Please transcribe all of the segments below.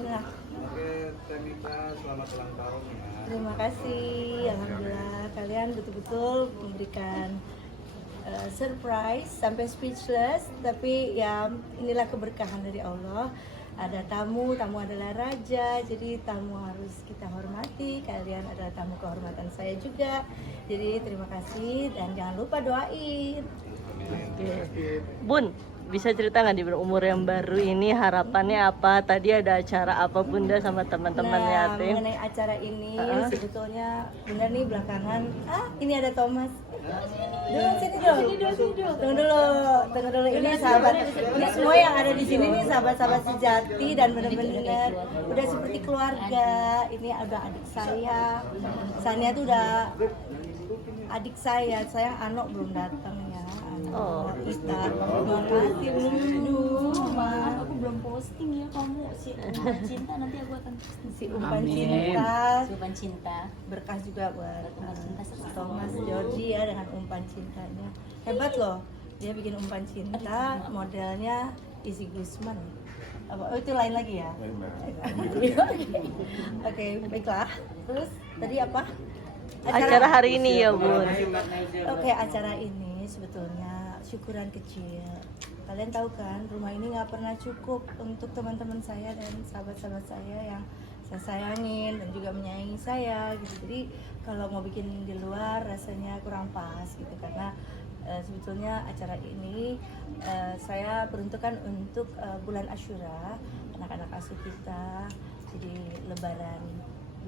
Bismillah. Oke, Temika, selamat ulang tahun ya. Terima kasih, alhamdulillah kalian betul-betul memberikan surprise sampai speechless. Tapi ya inilah keberkahan dari Allah. Ada tamu adalah raja, jadi tamu harus kita hormati. Kalian adalah tamu kehormatan saya juga. Jadi terima kasih dan jangan lupa doain. Bun, bisa cerita nggak di berumur yang baru ini harapannya apa? Tadi ada acara apa Bunda sama teman-teman yatim? Mengenai acara ini sebetulnya Bunda nih belakangan, ini ada Thomas. Sini dong. Tunggu dulu. Ini sahabat, ini semua yang ada di sini nih sahabat-sahabat sejati dan benar-benar udah seperti keluarga. Ini ada adik saya, Sania tuh udah adik saya Anok belum datang ya. Oh, Ita, terima kasih. Aku belum posting ya kamu si umpan cinta, nanti aku akan posting Si umpan cinta, si umpan cinta. berkah juga buat Umpan cinta serta Thomas Georgie ya dengan umpan cintanya. Hebat loh, dia bikin umpan cinta, modelnya Izzy Gusman. Oh itu lain lagi ya? Oke, baiklah. Terus tadi apa? acara hari ini ya Bun. Oke, acara ini sebetulnya syukuran kecil. Kalian tahu kan, rumah ini nggak pernah cukup untuk teman-teman saya dan sahabat-sahabat saya yang saya sayangin dan juga menyayangi saya gitu. Jadi kalau mau bikin di luar rasanya kurang pas gitu karena sebetulnya acara ini saya peruntukkan untuk bulan Asyura, anak-anak asuh kita, jadi lebaran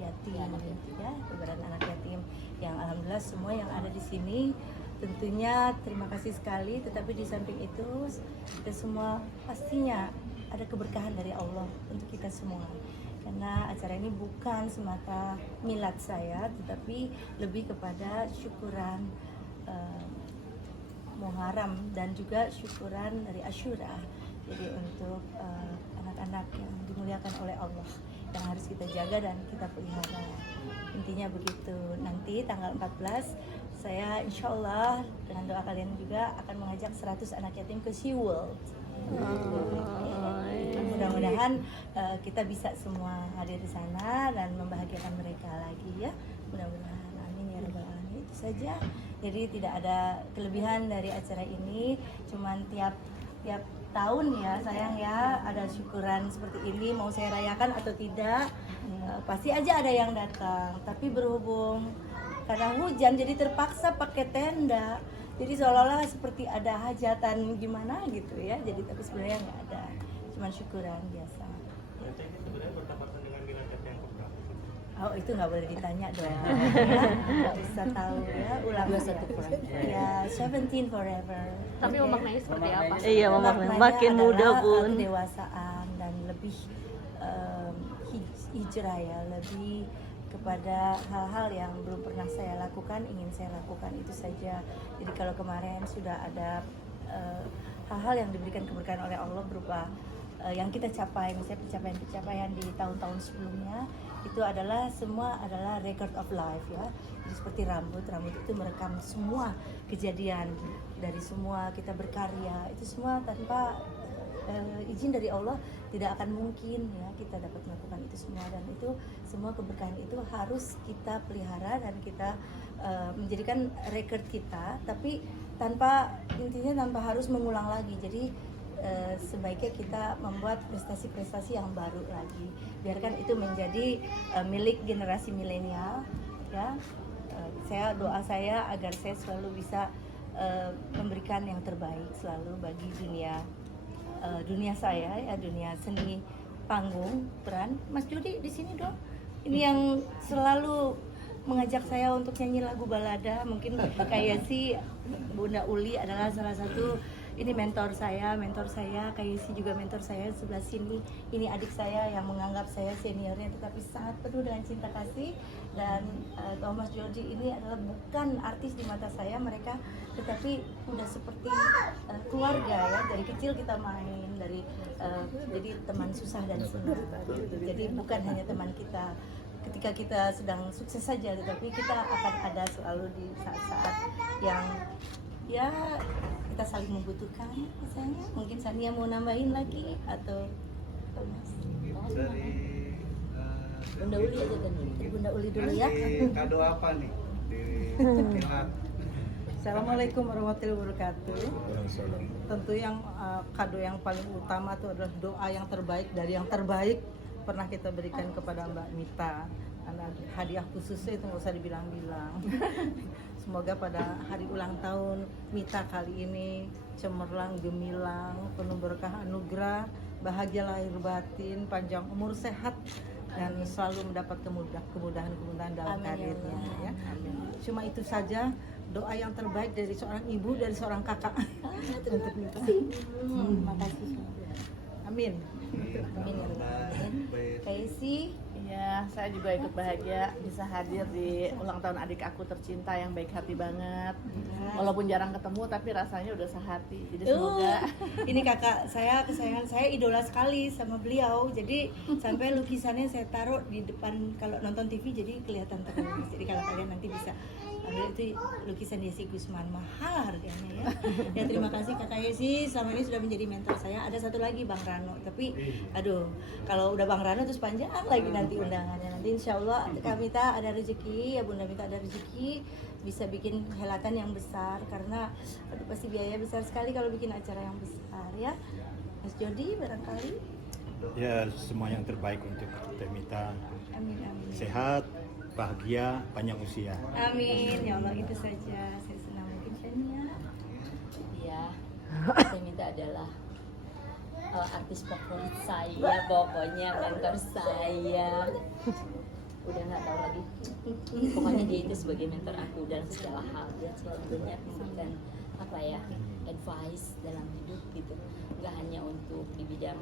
yatim ya, lebaran anak yatim yang alhamdulillah semua yang ada di sini tentunya terima kasih sekali, tetapi di samping itu kita semua pastinya ada keberkahan dari Allah untuk kita semua karena acara ini bukan semata milad saya tetapi lebih kepada syukuran Muharram dan juga syukuran dari Asyura. Jadi untuk anak-anak yang dimuliakan oleh Allah yang harus kita jaga dan kita pelihara. Intinya begitu. Nanti tanggal 14 saya insya Allah dengan doa kalian juga akan mengajak 100 anak yatim ke Sea World. Mudah-mudahan kita bisa semua hadir di sana dan membahagiakan mereka lagi ya. Mudah-mudahan, amin ya rabbal alamin. Itu saja. Jadi tidak ada kelebihan dari acara ini, cuman tiap tahun ya sayang ya ada syukuran seperti ini mau saya rayakan atau tidak pasti aja ada yang datang, tapi berhubung karena hujan jadi terpaksa pakai tenda, jadi seolah-olah seperti ada hajatan gimana gitu ya, jadi tapi sebenarnya nggak ada, cuma syukuran biasa. Oh itu nggak boleh ditanya dong, nggak usah tahu ya, ulang ya 17 forever. Tapi memaknai seperti apa? Iya, makin muda Bun. Kedewasaan dan lebih hijrah ya, lebih kepada hal-hal yang belum pernah saya lakukan, ingin saya lakukan itu saja. Jadi kalau kemarin sudah ada hal-hal yang diberikan keberkahan oleh Allah berupa yang kita capai, misalnya pencapaian-pencapaian di tahun-tahun sebelumnya, itu adalah semua adalah record of life ya. Jadi seperti rambut itu merekam semua kejadian dari semua kita berkarya, itu semua tanpa izin dari Allah tidak akan mungkin ya kita dapat melakukan itu semua, dan itu semua keberkahan itu harus kita pelihara dan kita menjadikan record kita, tapi intinya tanpa harus mengulang lagi. Jadi sebaiknya kita membuat prestasi-prestasi yang baru lagi, biarkan itu menjadi milik generasi milenial ya. Doa saya agar saya selalu bisa memberikan yang terbaik selalu bagi dunia saya ya, dunia seni panggung peran. Mas Judi di sini dong, ini yang selalu mengajak saya untuk nyanyi lagu balada, mungkin kayak si Bunda Uli adalah salah satu ini mentor saya, kayak si juga mentor saya sebelah sini. Ini adik saya yang menganggap saya seniornya tetapi sangat penuh dengan cinta kasih. Dan Thomas Georgie ini adalah bukan artis di mata saya mereka, tetapi udah seperti keluarga ya. Dari kecil kita main, jadi teman susah dan senang. Jadi bukan hanya teman kita ketika kita sedang sukses saja, tetapi kita akan ada selalu di saat-saat yang ya kita saling membutuhkan misalnya. Mungkin Sania mau nambahin lagi atau Thomas? Dari Bunda Uli aja kan. Bunda Uli dulu ya. Kasih kado apa nih di Milat? Assalamualaikum warahmatullahi wabarakatuh. Tentu yang kado yang paling utama itu adalah doa yang terbaik dari yang terbaik pernah kita berikan kepada Mbak Mita. Karena hadiah khususnya itu nggak usah dibilang-bilang. Semoga pada hari ulang tahun Mita kali ini cemerlang, gemilang, penuh berkah anugerah, bahagia lahir batin, panjang umur, sehat, dan selalu mendapat kemudahan-kemudahan dalam Amin, ya karirnya. Allah. Ya. Cuma itu saja doa yang terbaik dari seorang ibu, dari seorang kakak untuk Mita. Terima kasih. Amin. Amin ya Allah. Kaisi. Iya, saya juga ikut bahagia bisa hadir di ulang tahun adik aku tercinta yang baik hati banget. Walaupun jarang ketemu tapi rasanya udah sehati. Jadi semoga Ini kakak saya kesayangan saya, idola sekali sama beliau. Jadi sampai lukisannya saya taruh di depan kalau nonton TV jadi kelihatan terus. Jadi kalau kalian nanti bisa ambil itu lukisan Yesi Gusman, mahal harganya ya. Ya terima kasih kakak Yesi, selama ini sudah menjadi mentor saya. Ada satu lagi Bang Rano, tapi aduh kalau udah Bang Rano terus panjang lagi nanti undangannya. Nanti insya Allah Kak Mita ada rezeki, ya Bunda Mita ada rezeki bisa bikin helatan yang besar karena aduh, pasti biaya besar sekali kalau bikin acara yang besar ya. Mas Jody barangkali. Ya, semua yang terbaik untuk Teh Mita. Amin amin. Sehat, bahagia, panjang usia. Amin ya Allah, itu saja. Saya senang mungkin Shania. Ya, saya minta adalah artis favorit saya, pokoknya mentor saya. Udah nggak tahu lagi. Pokoknya dia itu sebagai mentor aku dalam segala hal. Dia selalu banyak memberikan apa ya, advice dalam hidup gitu. Nggak hanya untuk di bidang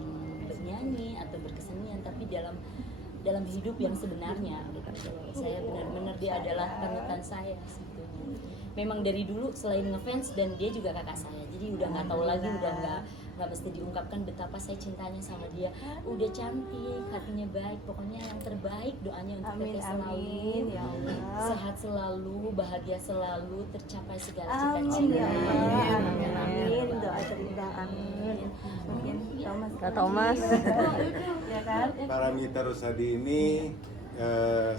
bernyanyi atau berkesenian, tapi dalam hidup yang sebenarnya gitu. Saya benar-benar dia adalah panutan saya sebetulnya. Memang dari dulu selain ngefans dan dia juga kakak saya, jadi udah nggak tahu lagi, udah nggak mesti diungkapkan betapa saya cintanya sama dia. Udah cantik, hatinya baik, pokoknya yang terbaik doanya untuk Amin Teteh selalu amin ya Allah. sehat selalu, bahagia selalu, tercapai segala Amin cita-cita. ya Allah. Amin amin. Doa terindah amin. Mungkin Thomas. Kak Thomas. Ya kan? Paramita Rosadi ini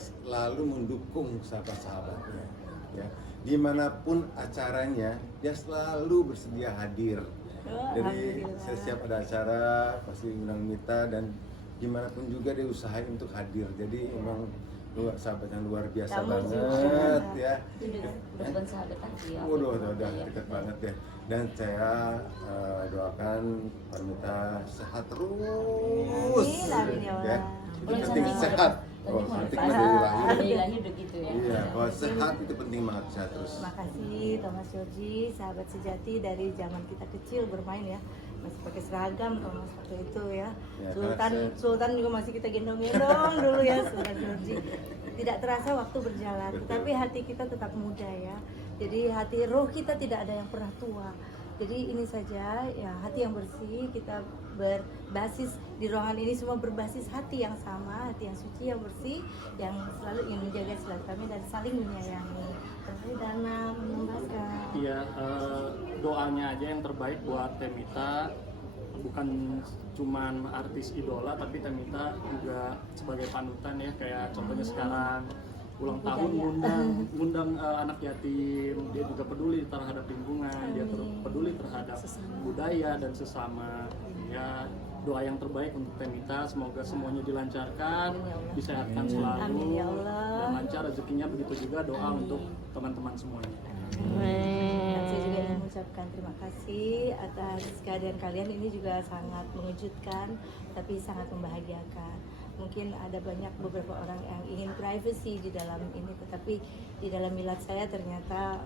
selalu mendukung sahabat-sahabatnya, ya. Dimanapun acaranya dia selalu bersedia hadir. Jadi setiap ada acara pasti undang Mita dan dimanapun juga dia usahain untuk hadir. Jadi emang sahabat yang luar biasa Kamu banget juga. ya. Udah bukan sahabat lagi ya. Waduh, udah dekat banget ya. Dan saya doakan Paramita sehat terus. Amin, amin ya Allah. Itu penting sehat. Oh, nanti kan dari lahir. Dari lahir udah gitu ya. Iya, kalau sehat itu penting banget, sehat terus. Terima kasih Thomas Georgi, sahabat sejati dari zaman kita kecil bermain ya. Masih pakai seragam Thomas waktu itu ya. Ya, Sultan juga masih kita gendong-gendong dulu ya saudara Georgi. Tidak terasa waktu berjalan, Betul. tapi hati kita tetap muda ya. Jadi hati roh kita tidak ada yang pernah tua. Jadi ini saja ya, hati yang bersih, kita berbasis di ruangan ini semua berbasis hati yang sama, hati yang suci, yang bersih, yang selalu ingin menjaga silaturahmi dan saling menyayangi. Terus Dana menambahkan. Iya, doanya aja yang terbaik buat Teh Mita. Bukan cuman artis idola, tapi Teh Mita juga sebagai panutan ya. Kayak contohnya sekarang ulang tahun ngundang anak yatim, dia juga peduli terhadap lingkungan, dia peduli terhadap budaya dan sesama. Ya, doa yang terbaik untuk Teh Mita, semoga semuanya dilancarkan, disehatkan selalu, Amin ya Allah. dan lancar rezekinya. Begitu juga doa untuk teman-teman semuanya. Dan saya juga ingin mengucapkan terima kasih atas kehadiran kalian. Ini juga sangat mengejutkan tapi sangat membahagiakan. Mungkin ada banyak beberapa orang yang ingin privacy di dalam ini, tetapi di dalam milad saya ternyata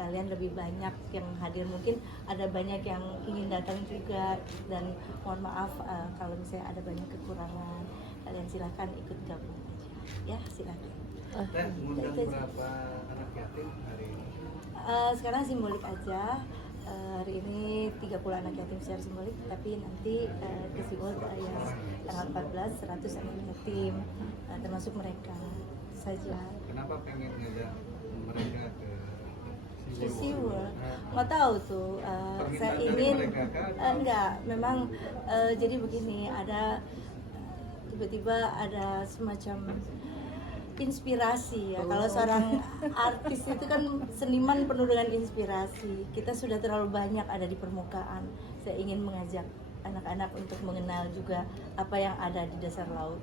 kalian lebih banyak yang hadir. Mungkin ada banyak yang ingin datang juga, dan mohon maaf kalau misalnya ada banyak kekurangan. Kalian silahkan ikut gabung aja ya, silahkan. Teh, mengundang berapa anak yatim hari ini? Sekarang simbolik aja. Hari ini 30 anak yatim secara simbolik, tapi nanti ke Siwol yang tanggal 14 100 anak yatim, termasuk mereka saja. Kenapa pengen ngajak mereka ke Ke Siwol, nggak tahu tuh. Saya Permintaan dari ingin mereka kah? enggak, memang jadi begini, ada tiba-tiba ada semacam inspirasi ya. Kalau seorang artis itu kan seniman penuh dengan inspirasi. Kita sudah terlalu banyak ada di permukaan. Saya ingin mengajak anak-anak untuk mengenal juga apa yang ada di dasar laut.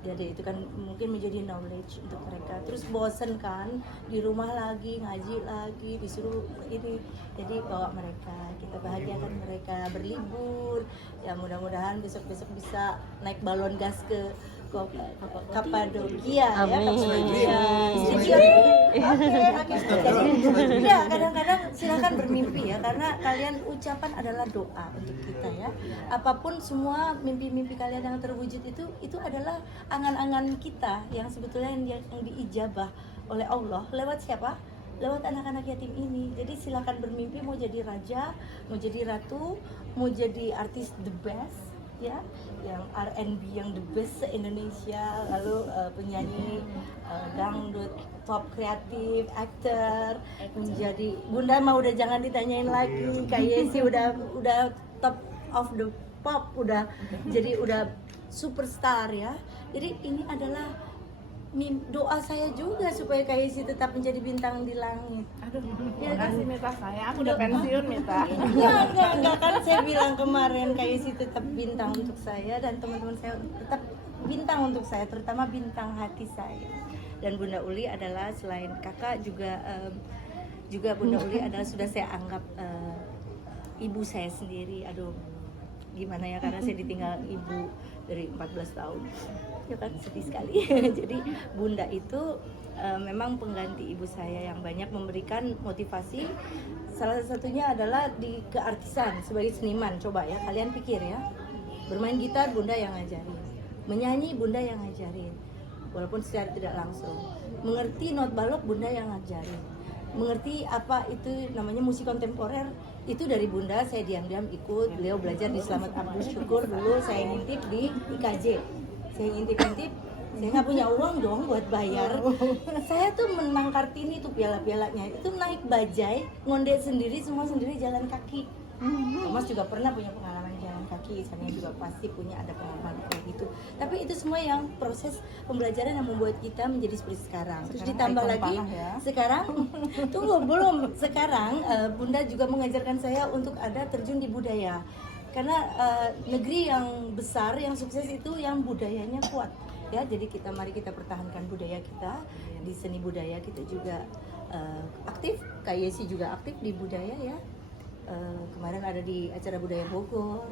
Jadi itu kan mungkin menjadi knowledge untuk mereka. Terus bosen kan di rumah lagi ngaji lagi disuruh ini. Jadi bawa mereka, kita bahagiakan mereka berlibur. Ya mudah-mudahan besok-besok bisa naik balon gas ke Kapadokia ya, Kapadokia. Ya, kadang-kadang silakan bermimpi ya, karena kalian ucapan adalah doa untuk kita ya. Apapun semua mimpi-mimpi kalian yang terwujud itu adalah angan-angan kita yang sebetulnya yang diijabah oleh Allah lewat siapa? Lewat anak-anak yatim ini. Jadi silakan bermimpi mau jadi raja, mau jadi ratu, mau jadi artis the best ya, yang R&B yang the best se-Indonesia, lalu penyanyi dangdut, top kreatif, aktor, menjadi Bunda mah udah jangan ditanyain lagi, Kak Yesi udah top of the pop, udah jadi udah superstar ya. Jadi ini adalah doa saya juga supaya Kak Yesi tetap menjadi bintang di langit. Aduh, Ya kan? makasih Mita saya, aku udah pensiun Mita. Enggak kan saya bilang kemarin Kak Yesi tetap bintang untuk saya dan teman-teman saya tetap bintang untuk saya, terutama bintang hati saya. Dan Bunda Uli adalah selain kakak juga Bunda Uli adalah sudah saya anggap ibu saya sendiri. Aduh, gimana ya, karena saya ditinggal ibu dari 14 tahun. Ya kan, sedih sekali. Jadi Bunda itu memang pengganti ibu saya yang banyak memberikan motivasi. Salah satunya adalah di keartisan sebagai seniman. Coba ya kalian pikir ya, bermain gitar Bunda yang ngajarin, menyanyi Bunda yang ngajarin, walaupun secara tidak langsung. Mengerti not balok Bunda yang ngajarin, mengerti apa itu namanya musik kontemporer itu dari Bunda. Saya diam-diam ikut beliau belajar di Selamat Abdul Syukur. Dulu saya ngintip di IKJ, saya ngintip-ngintip, saya nggak punya uang dong buat bayar. Saya tuh menang Kartini tuh piala-pialanya, itu naik bajai, ngonde sendiri, semua sendiri, jalan kaki. Thomas juga pernah punya pengalaman jalan kaki, Sania juga pasti punya ada pengalaman kayak gitu. Tapi itu semua yang proses pembelajaran yang membuat kita menjadi seperti sekarang. Terus ditambah lagi ya. sekarang, tunggu belum, sekarang Bunda juga mengajarkan saya untuk ada terjun di budaya. Karena negeri yang besar, yang sukses itu yang budayanya kuat. Ya, jadi mari kita pertahankan budaya kita. Di seni budaya kita juga aktif. Kak Yesi juga aktif di budaya ya. Kemarin ada di acara budaya Bogor.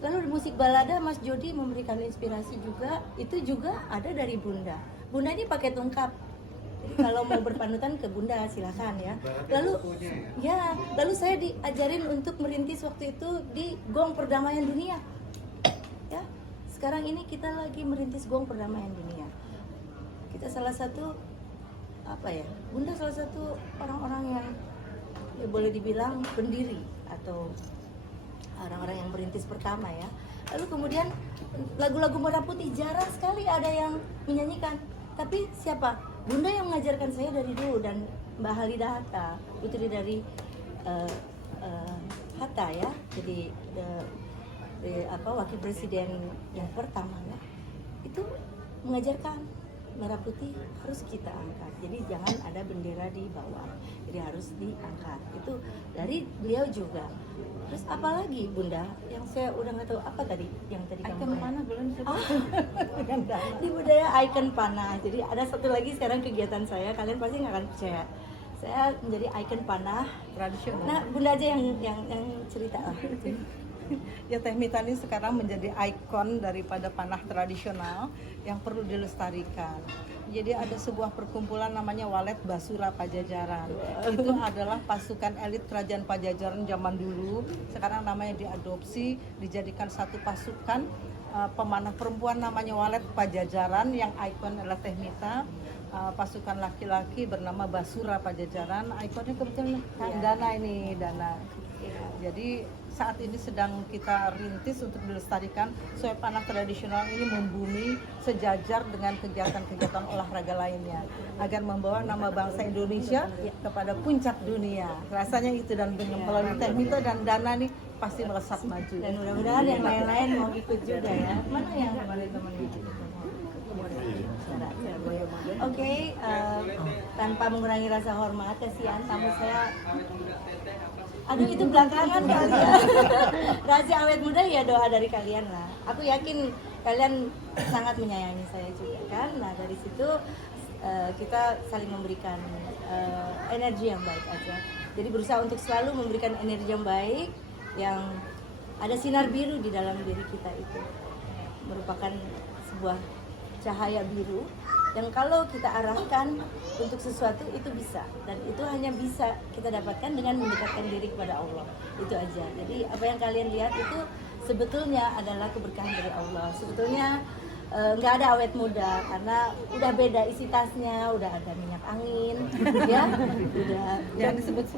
Lalu di musik balada Mas Jody memberikan inspirasi juga. Itu juga ada dari Bunda. Bunda ini pakai tongkat. Jadi kalau mau berpanutan ke Bunda silakan ya. Lalu saya diajarin untuk merintis waktu itu di Gong Perdamaian Dunia. Ya. Sekarang ini kita lagi merintis Gong Perdamaian Dunia. Kita salah satu Bunda salah satu orang-orang yang ya boleh dibilang pendiri atau orang-orang yang merintis pertama ya. Lalu kemudian lagu-lagu Merah Putih jarang sekali ada yang menyanyikan. Tapi siapa? Bunda yang mengajarkan saya dari dulu, dan Mbak Halida Hatta, putri dari Hatta ya. Jadi wakil presiden yang pertama ya. Itu mengajarkan Merah Putih harus kita angkat. Jadi jangan ada bendera di bawah. Jadi harus diangkat. Itu dari beliau juga. Terus apalagi Bunda yang saya udah nggak tahu apa tadi yang tadi Ikon kamu panah belum disebut. di budaya ikon panah. Jadi ada satu lagi sekarang kegiatan saya, kalian pasti nggak akan percaya. Saya menjadi ikon panah Tradisional. Nah, Bunda aja yang cerita lah. Ya, Teh Mita ini sekarang menjadi ikon daripada panah tradisional yang perlu dilestarikan. Jadi ada sebuah perkumpulan namanya Walet Basura Pajajaran. Itu adalah pasukan elit kerajaan Pajajaran zaman dulu. Sekarang namanya diadopsi, dijadikan satu pasukan pemanah perempuan namanya Walet Pajajaran, yang ikon adalah Teh Mita. Pasukan laki-laki bernama Basura Pajajaran. Ikonnya kebetulan Dana. Jadi saat ini sedang kita rintis untuk dilestarikan supaya panah tradisional ini membumi sejajar dengan kegiatan-kegiatan olahraga lainnya agar membawa nama bangsa Indonesia kepada puncak dunia. Rasanya itu, dan dengan melalui Teh Mita dan Dana nih pasti melesat maju. Dan mudah-mudahan yang lain-lain mau ikut juga ya. Mana yang kemarin teman-teman? Oke, tanpa mengurangi rasa hormat, kasihan tamu saya. Aduh, itu belakangan kali ya. Rahasia awet muda ya doa dari kalian lah. Aku yakin kalian sangat menyayangi saya juga kan. Nah dari situ kita saling memberikan energi yang baik aja. Jadi berusaha untuk selalu memberikan energi yang baik, yang ada sinar biru di dalam diri kita itu. Merupakan sebuah cahaya biru yang kalau kita arahkan untuk sesuatu itu bisa, dan itu hanya bisa kita dapatkan dengan mendekatkan diri kepada Allah. Itu aja. Jadi apa yang kalian lihat itu sebetulnya adalah keberkahan dari Allah. Sebetulnya nggak ada awet muda karena udah beda isi tasnya, udah ada minyak angin, ya,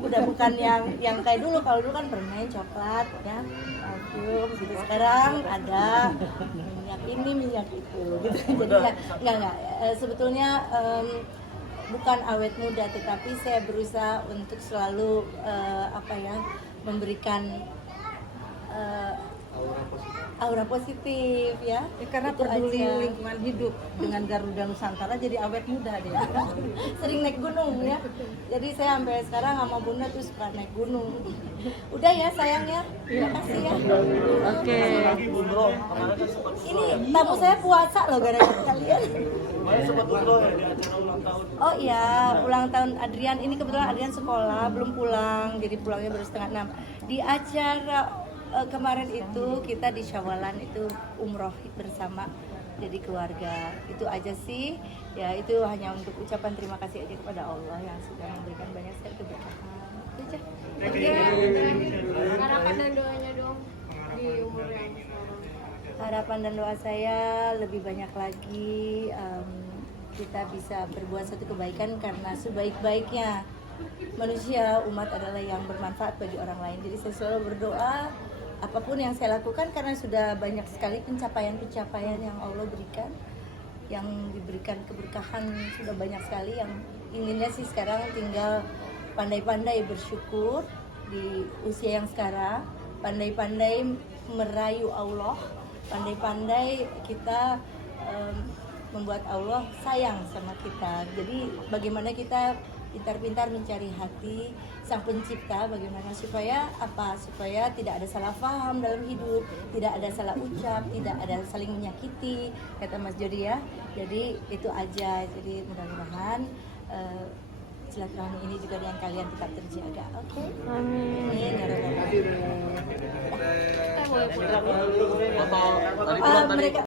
udah bukan yang kayak dulu. Kalau dulu kan permen, coklat, ya, parfum, gitu. Sekarang ada minyak ini, minyak itu, gitu. Jadi nggak. Sebetulnya bukan awet muda, tetapi saya berusaha untuk selalu memberikan aura positif ya. Karena Itu peduli aja. lingkungan hidup dengan Garuda Nusantara jadi awet muda dia. Sering naik gunung ya, jadi saya sampai sekarang sama Bunda tuh suka naik gunung. Udah ya sayang ya, terima kasih ya. Oke. Ini tamu saya puasa loh gara-gara kalian. Oh iya, ulang tahun Adrian. Ini kebetulan Adrian sekolah belum pulang, jadi pulangnya baru 5:30. Di acara kemarin itu kita di Syawalan itu umroh bersama, jadi keluarga. Itu aja sih ya, itu hanya untuk ucapan terima kasih aja kepada Allah yang sudah memberikan banyak sekali keberkahan. Itu aja. Oke. Harapan dan doanya dong di umur yang sekarang. Harapan dan doa saya lebih banyak lagi kita bisa berbuat satu kebaikan, karena sebaik-baiknya manusia umat adalah yang bermanfaat bagi orang lain. Jadi saya selalu berdoa apapun yang saya lakukan, karena sudah banyak sekali pencapaian-pencapaian yang Allah berikan, yang diberikan keberkahan sudah banyak sekali. Yang inginnya sih sekarang tinggal pandai-pandai bersyukur di usia yang sekarang, pandai-pandai merayu Allah, pandai-pandai kita membuat Allah sayang sama kita. Jadi bagaimana kita pintar-pintar mencari hati Sang Pencipta, bagaimana supaya tidak ada salah paham dalam hidup, tidak ada salah ucap, tidak ada saling menyakiti, kata Mas Jody ya. Jadi itu aja. Jadi mudah-mudahan silaturahmi ini juga dengan kalian tetap terjaga. Oke? Amin. Ya Rabbal Alamin. Mereka